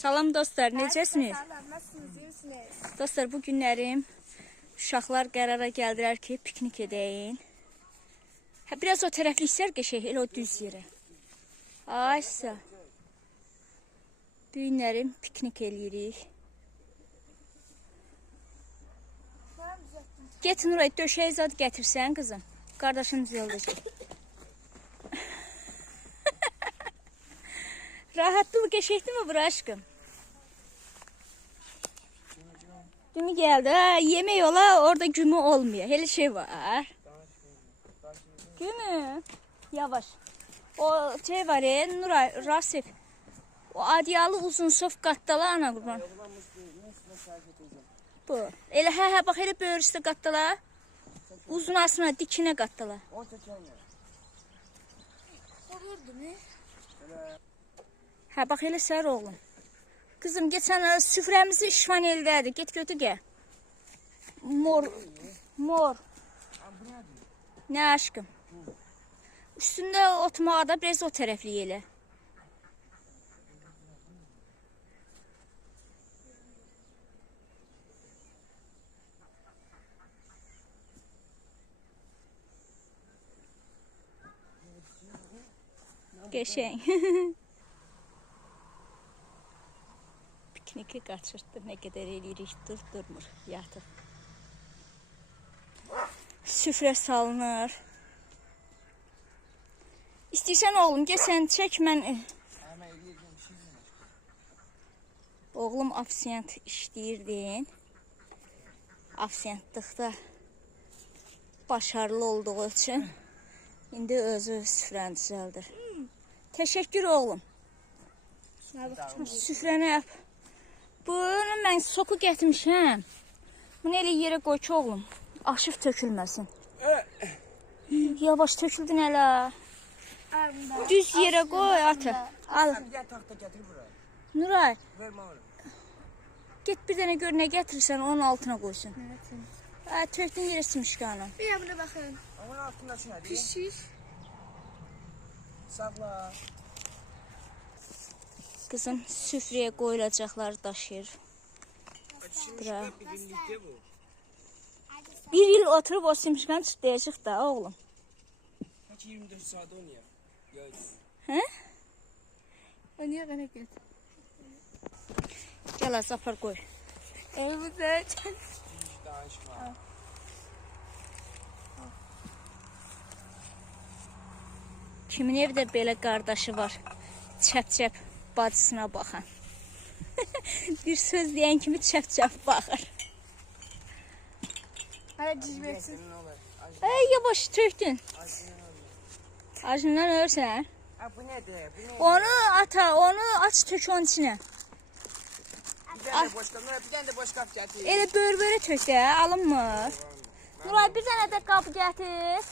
Salam dostlar, necəsiniz? Salam, nasılsınız, iyisiniz? Dostlar, bu günlərim uşaqlar qərara gəldilər ki, piknik edəyin. Biraz o tərəfli istər qəşək, elə o düz yerə. Aysa. Bu günlərim piknik eləyirik. Get Nuray, döşəyi zad gətirsən qızım. Qardaşın düzəldəcək. Rahatlıq qəşəkdir mi bura aşkım? Gümü geldi. Ha, yemeği ola orada gümü olmuyor. Hele şey var. Gümü. Yavaş. O şey var ya Nuray, Rasif. O adyalı uzun sof qattalar ana qurban. Bu. Elə hə bak elə böyür üstə qattalar. Uzun asına dikine qattalar. Hə bak elə sər oğlum. Kızım geçen süfremizi işvan eldeydi. Git götür gel. Mor. Mor. Ne aşkım? Üstünde otmağa da biraz o tərəfli elə. Geçen. Pikniki qaçırtdı, nə qədər eləyirik, durmur, yatır. Süfrə salınır. İstəyirsən oğlum, gel sən çək, mən... Oğlum afisiyant işləyirdin. Afisiyantlıqda başarılı olduğu üçün indi özü süfrəni düzəldir. Təşəkkür oğlum. Süfrəni yap. Bunu mən soku gətirmişəm. Bunu elə yerə qoy ki oğlum. Aşıb tökülməsin. Yavaş töküldün elə. Düz yerə qoy ata. Al. Nuray. Get bir dənə gör nə gətirirsən onun altına qoysun. Tökdün yerə simişkanı. Bir buna bakın. Onun altında şöyle. Pişir. Sağla. Kızım süfrəyə qoyulacaqlar daşıyır. Bura. Bir yıl oturup o simişkanı çıtlayacaq da oğlum. Kaç 24 saat oynuyor. Göz. He? O niye bana git? Gel az apar koy. Evimizde. Danışma. Kimin evdə belə qardaşı var? Çəp-çəp bacısına baxan. Bir söz deyən kimi çəp-çəp baxır. Hadi cizmeksiz. Yavaş tökdün. Acından ölürsən. Ha bu nedir? Bu nedir? Onu ata, onu aç tök onun içine. Bir tane de boş kap. Bir tane de boş kap getir. Elə böyür-böyrə tök də, alınmır. Nuray bir dənə də qab gətir.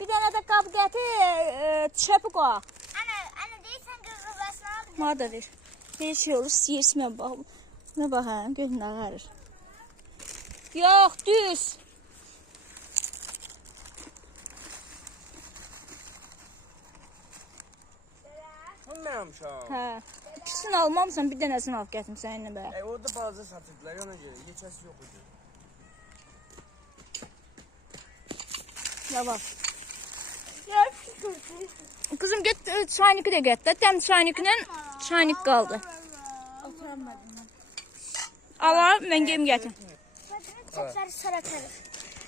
Bir dənə də qab gətir, çöpü qoy. Ana değilsen kızılmasını al. Mada ver. Bir şey olur, siyirsin mən bax. Buna baxayım, gözün ağarır. Yox, düz. Bunu ben almışım. Hə. İkisini almamısan, bir dənəsini al gətirsən yenə bə. Orada bazı satırdılar ona göre. Geçersi yok idi. Yavaş. Kızım get çaynikı da get. Dəm çayniklə çaynik qaldı. Oturamadım. Ala mən geyim gətir. Çöpleri sonra atarız.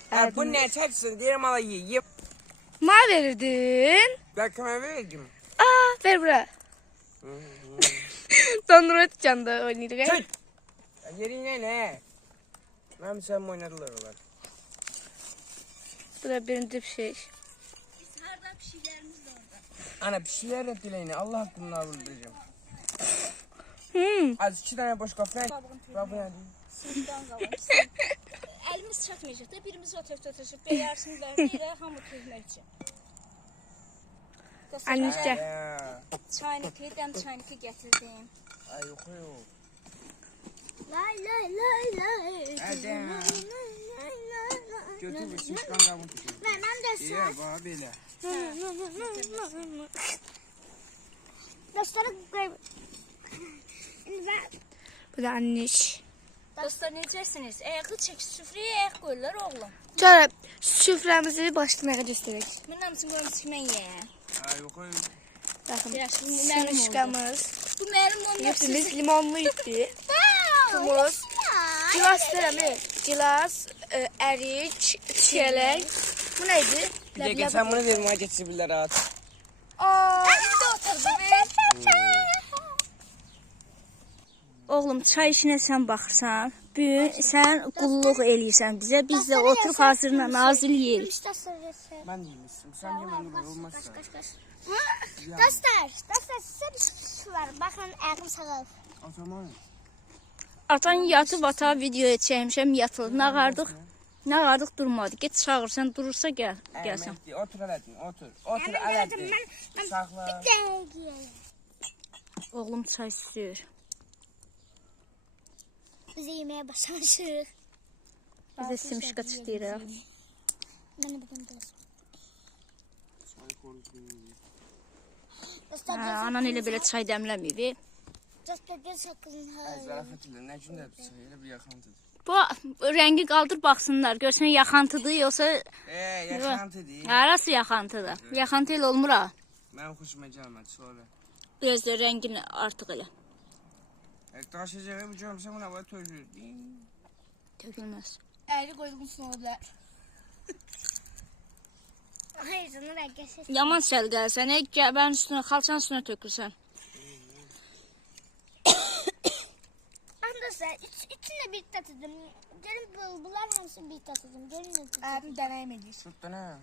Ha bu ne çarpsın diyelim ala ye. Ma verirdin. Ben kime verdim? Ver bura. Dondurma tutacağım da oynayırıq. Tüt! Yerine ne? Ben sen mi oynadılar onlar? Bu da birinci bir şey. Ana bir şeyler et dileğine. Allah hakkını avurduracağım. Hmm. Az 2 tane boş kap ver. Bak bu ne? Elimiz çatmayacaq da birimiz oturub beyarsın verdiyle hamı tökmək üçün. Anne Ya. çaynikı, dəm çaynikı gətirdim. Ay yok yok. Lay lay lay lay. Hadi. Götür bu şişkan kavun tutayım. Ben de İyi bana böyle. Dostlarım. Şimdi ben Bu da anneş. Dostlar necəsiniz? Ayağı çək, süfrəyə ayaq qoyurlar oğlum. Sonra süfrəmizi başlamaya göstərək. Mən hamısını qoyum sıxmən ye. Ay yok oy. Baxın. Yaxşı, bu mənim oldu. Sırışqamız. Bu mənim oldu. Hepimiz limonlu idi. Tuz. Gilas verəmi. Gilas, ərik, çiyələk. Bu nə idi? Bir de geçen bunu dedim ha geçsi bile rahat. Aa, indi oturdum. Oğlum çay işinə sən baxırsan. Bu sən qulluq eləyirsən bizə. Biz də oturub hazırla nazil yeyirik. Ben yemişsin. Sen yemen olur olmazsa. Dostlar size bir şey var. Bakın ayağım sağal. O zaman. Atan yatıb ata videoya çəkmişəm yatıldı. Nağardıq durmadı. Get çağırsan durursa gəlsən. Mehdi otur Alaaddin otur. Otur Alaaddin. Sakla. Oğlum çay süzür. Biz yemeğe başlamışız. Biz də simişqa çıxdırıq. Ben de bugün de. Anan elə belə çay dəmləməyib. Dostlar gel sakın. Zarafet ile ne için de sayıyla bir yakıntıdır. Bu rəngi qaldır baxsınlar. Görsən yaxantıdır yoxsa Yakıntı değil. harası yaxantıdır. Yaxantı ilə olmur ha. Ben hoşuma gelmedi sonra. Biraz da rəngini artıq elə. Taşıyacağı bir cümle sen buna var tözür. Tökülməz. Əyri qoyulmuşsun o bilər. Hayır canım ben geçsin. Yaman səlqə sənə gəbərin üstünə, xalçanın üstünə tökürsən. Dostlar içinde bir tatlıdım. Gelin bunlar hepsi bir tatlıdım. Gelin de Abim dənəyim edir. Tut da ne?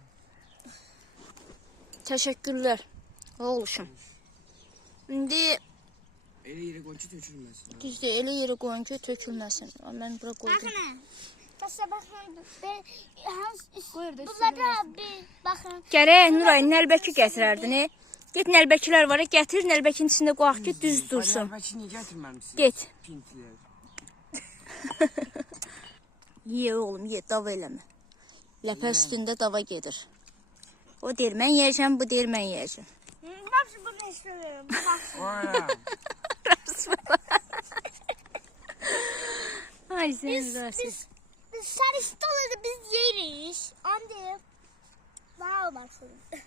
Təşəkkürlər. Oğluşum. İndi Eli yeri koçu tökülmesin. düzdür, elə yerə qoyun ki, tökülməsin. Mən bura qoydum. bakın. Dostlar bakın. Qoyur da Bunlara bir bakın. Gərək Nuray nəlbəki gətirərdin. Get nəlbəkilər var, gətir nəlbəkin içində qoyaq ki, düz dursun. Bak niye getirmemişsin? Get. Pintiler. Ye oğlum, ye, dava eləmə. Ləpə üstündə dava gedir. O deyir, mən yeyəcəm, bu deyir, mən yeyəcəm. Bak bunu istiyorum. Bak. Oya. Ay, sən rəsiz. Biz sarıştaları biz yeriz. Anne. Wow baksana.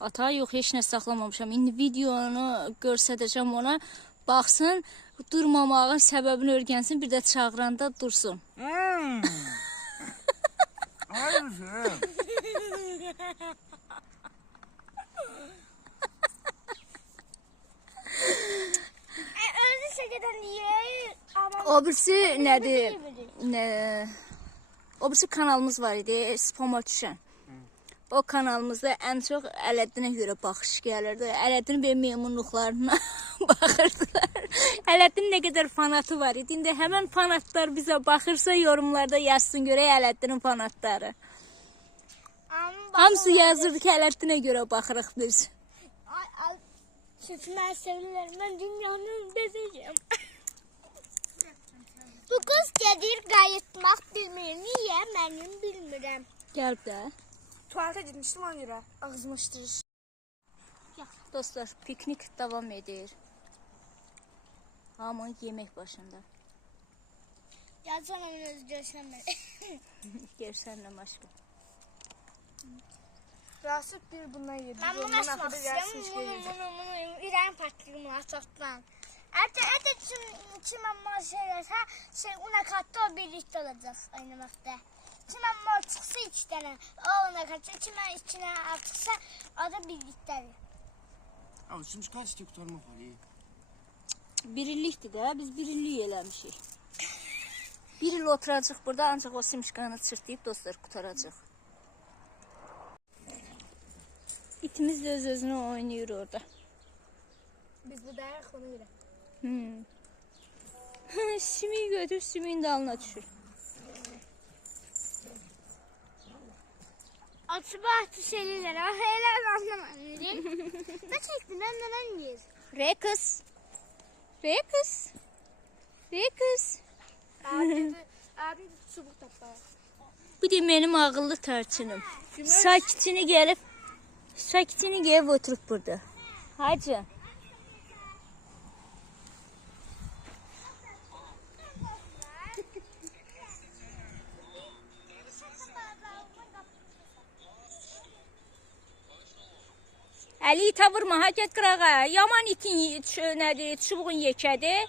Ata yox, heç nə saxlamamışam. İndi videonu göstərəcəm ona. Baxsın, durmamağın səbəbini öyrənsin, bir də çağıranda dursun. Hayır mısın? Öyle şekilde niye? Ama O birisi nədir? O birisi kanalımız var idi, Spama düşən. O kanalımızda ən çox Ələddinə görə baxış gəlirdi. Ələddin və memnunluqlarına baxırdılar. Ələddin nə qədər fanatı var idi. İndi həmən fanatlar bizə baxırsa yorumlarda yazsın görək Ələddinin fanatları. Hamısı yazırdı ki, Ələddinə görə baxırıq biz. Sütümer sevilir. Ben dünyanın bezeceğim. Bu kız gelir gayetmak bilmiyor. Niye? Benim bilmiyorum. Gəlb də. Tuvalete gitmiştim ona görə. Ağzımı açdırır. Dostlar, piknik davam edir. Hamı yemək başında. Yazsana onu özgörsem Gərsənlə aşkım. Rasip bir bundan yedi. Ben bunu açmak istiyorum. Bunu İran patlığım var çoktan. Hatta çimen şeylerse una katta o birlikte olacak aynı vakti. Çimen mor çıksa 2 tane. O una katta çimen içine çıksa o da birlikte. Abi şimdi kaç tek tutarmak var iyi. Bir illikdir də, biz bir illik eləmişik. Bir il oturacaq burada, ancaq o simişqanı çırtlayıb dostlar qutaracaq. İtimiz də öz-özünə oynayır orada. Biz bu dayak ona görə. Sümüyü götür, sümüyün dalına düşür. Atı şeyler ama helal anlamadım. Ne çektin ben yiyiz. Re kız. Re kız. Re kız. Abim çubuk tapar. Bu da mənim ağıllı tərçinim. Sakitini gəlib oturub burada. Hacı. Əli itə vurma, ha get qırağa. Yaman itin nədir, çubuğun yekədir.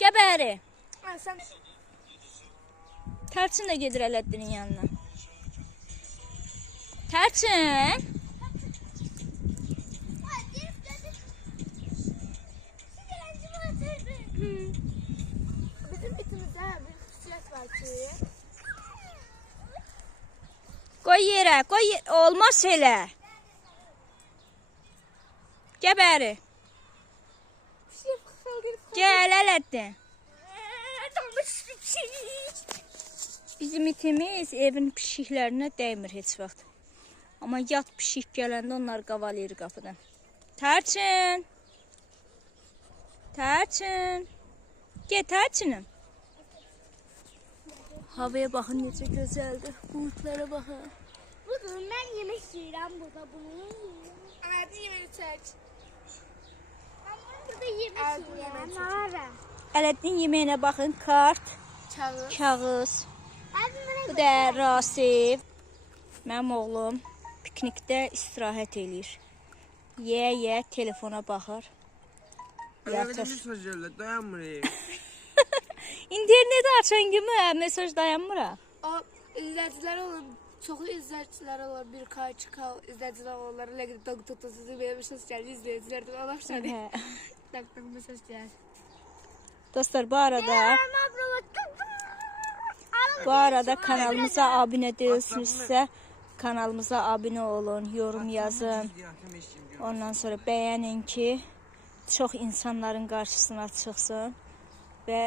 Gəbəri. Ha, sen Tərçin də gedir Ələddinin yanına. Tərçin. bizim itimizde bir hususiyet var ki. Qoy yerə, olmaz elə. Gəbəri. Gəl Ələddin. Bizim itimiz evin pişiklərinə dəymir heç vaxt. Amma yad pişik gələndə onlar qavalayır qapıdan. Tərçin. Tərçin. Get Tərçinim. Havaya baxın necə gözəldir. Bulutlara baxın. Bugün ben yemek yiyeceğim burada bunu. Hadi yemeğini çek. Ben burada yemek Erdoğan yiyeceğim. yemek Nara. Ələddin yeməyinə baxın. Kart, Kağıt. kağız. Abi Bu da Rasif. Mənim oğlum piknikdə istirahət eləyir. Yeyə telefona baxır. Yatır. Yatır. Mesaj yolla dayanmır. İnterneti açan kimi mesaj dayanmır. O izleyiciler olur. Çoxu izləyicilər olur. Bir kaçka izləyicilər olur. Ləqədə doktorsuzu belə bir söz gəlir izləyicilərdən anlaşılır. Hə. Doktor mesaj gəlir. Dostlar bu arada kanalımıza abunə deyilsinizsə kanalımıza abunə olun, yorum yazın. Ondan sonra bəyənin ki çox insanların qarşısına çıxsın və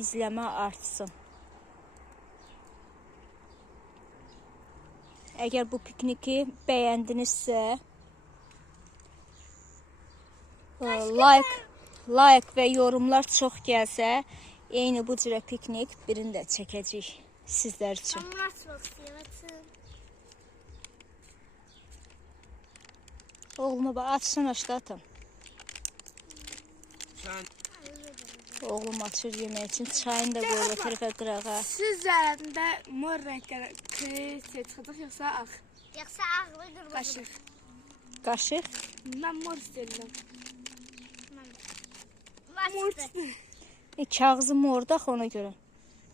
izləmə artsın. Əgər bu pikniki bəyəndinizsə like və yorumlar çox gəlsə eyni bu cürə piknik birini də çəkəcəyik sizlər üçün. Onlar çok seviyorum. Oğluma bax açsın aşdatım. Sen Oğlum açır yemək üçün çayını da qoyur o tərəfə qırağa. Sizlərində mor rəngdə kresiya çıxacaq yoxsa ağ? Yoksa ağlı kırmızı. Qaşıq. Qaşıq. Mən mor istəyirəm. Mor. Kağızı morda axı ona görə.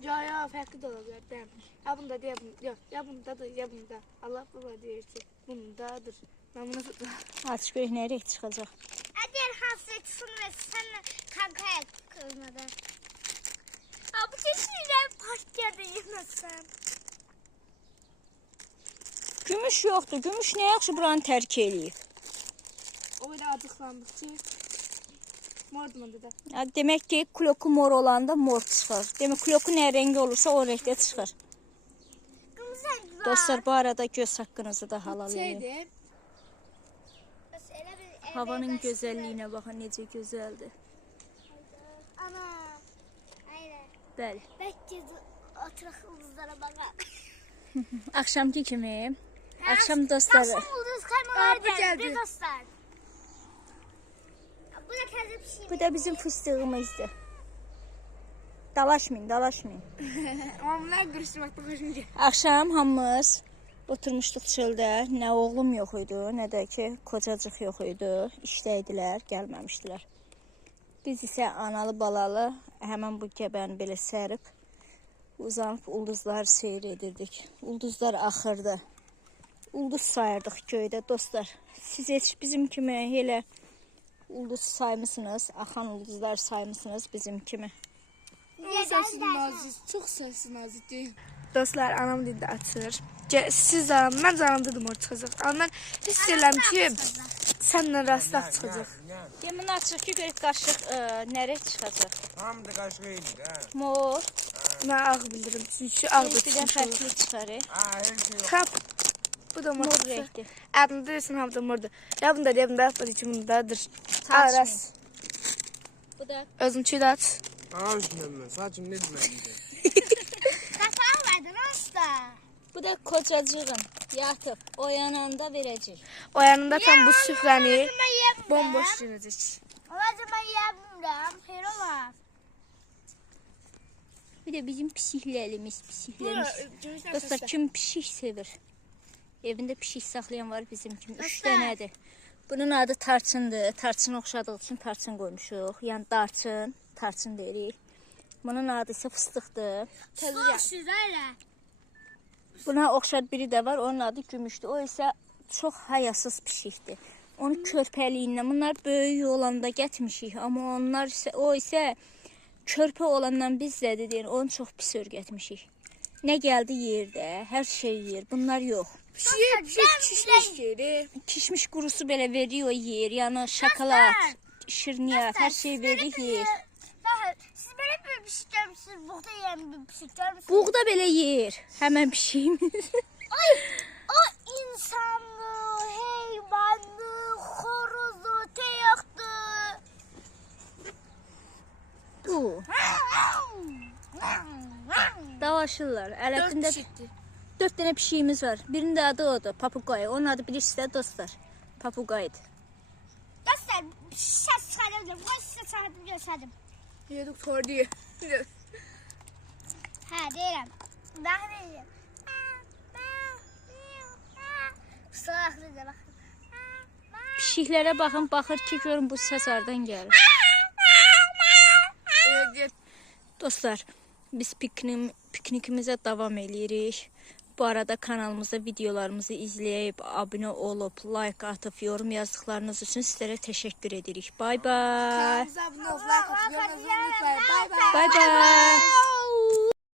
Ya, fərqli də ola bilər. Deyəm. Ya bunda deyə bunda. Yox, ya bundadır, ya bunda. Allah baba deyir ki, bundadır. Mən bunu Aç görək nə rəng çıxacaq. Eğer hasretsin ve sen kankaya kırmadı. Abi kesinlikle partiyada yemezsem. Gümüş yoxdur. Gümüş nə yaxşı buranı tərk eləyib. o belə acıqlanmış ki, mordur məndə də. Demək ki, kloku mor olanda mor çıxır. Demək kloku nə rəngi olursa o rəngdə çıxır. Kırmızı renk var. Dostlar bu arada göz haqqınızı da halal edin. Şeydir, Mesela bir eve Havanın başlıyor. gözəlliyinə baxın necə gözəldir. Ana. Aynen. Bəli. Belki oturak ulduzlara bakar. Axşamki kimi axşam dostlar Akşam ulduz kaymalar Abi geldi. geldi dostlar. Bu da kendi bir şey. bu da bizim fıstığımızdır. Dalaşmayın, dalaşmayın. amma bunlar qırışdırmaqda xoşum gəlir. Axşam hamımız oturmuşduq çöldə. Nə oğlum yox idi, nə də ki kocacıq yox idi. İşdəydilər, gəlməmişdilər. Biz isə analı balalı həmin bu gəbəni belə sərib uzanıb ulduzları seyr edirdik. Ulduzlar axırdı. Ulduz sayırdıq göydə dostlar. Siz heç bizim kimi elə ulduz saymısınız, axan ulduzlar saymısınız bizim kimi. Səsiz nazik, çox səsiz nazik deyil. Dostlar, anam dildə açır. Siz də anam, mən anam dedim orada çıxacaq. Amma mən hiss edirəm ki, səndən rastlaq çıxacaq. Demin açıq ki, görək qaşıq nə rəng çıxacaq. Tam da karşıydı ha. Mor, Mən ağ bildirim, çünki ağ da rəngdən çıxmış olur. fərqli çıxar. Aa her şey yok. Kap, bu da mor. Mor rəngdir. Adını deyirsən, hamı da mordur. Ya bunda deyə bunda atmadı ki, bundadır. Tartışmayın. Aras, Bu da özünçü də aç. Aa düşünüyorum ben. Saçım ne demek? Kapağı vardı usta. bu da kocacığın yatıb oyananda verəcək. O yanında tam bu süfrəni Ama yiyemiyorum. bomboş yenəcək. Ama yiyemiyorum. Hayır olmaz. Bir də bizim pişiklərimiz. Dostlar kim pişik sevir? Evində pişik saxlayan var bizim kimi. 3 dənədir. Bunun adı tarçındır. Tarçın oxşadığı üçün tarçın qoymuşuq. Yəni tarçın deyirik. Bunun adı isə fıstıqdır. Soğuksuz öyle. Buna oxşar biri də var, onun adı gümüşdür. O isə çox hayasız pişikdir. Onu körpəliyindən, bunlar böyük olanda gətmişik, amma o isə körpə olandan biz də dedik, onu çox pis örgətmişik. Nə gəldi yerdə, hər şey yer. Bunlar yox. Kişmiş yeri. Kişmiş qurusu belə veriyor yer, yəni şokolad, şirniyat, hər şey verir yer. Siz böyle bir şey görmüşsünüz. Buğda yiyen bir şey görmüşsünüz. Buğda belə yer, həmən pişiyimiz. O insanlı, heyvanlı, horozu, teyaklı. Bu. Davaşırlar. Ələtində 4 dənə pişiyimiz var. Birinin də adı odur, papuqay. Onun adı bilirsiniz də dostlar. Papuqaydır. Dostlar, ses çıkarabilirim. Ben size çıkardım, gösterdim. Ya doktor diye. Ha, değilim. Ben değilim. Salaklı da bakın. Pişiklərə baxın, baxır ki, görün bu səs hardan gəlir. Dostlar, biz piknikimizə davam edirik. Bu arada kanalımıza videolarımızı izləyib, abunə olub, like atıb, yorum yazdıqlarınız üçün sizlərə təşəkkür edirik. Bay bay. Kanalımıza abunə olub, like atıb, yorum yazmayı unutmayın. Bay bay. Bay bay.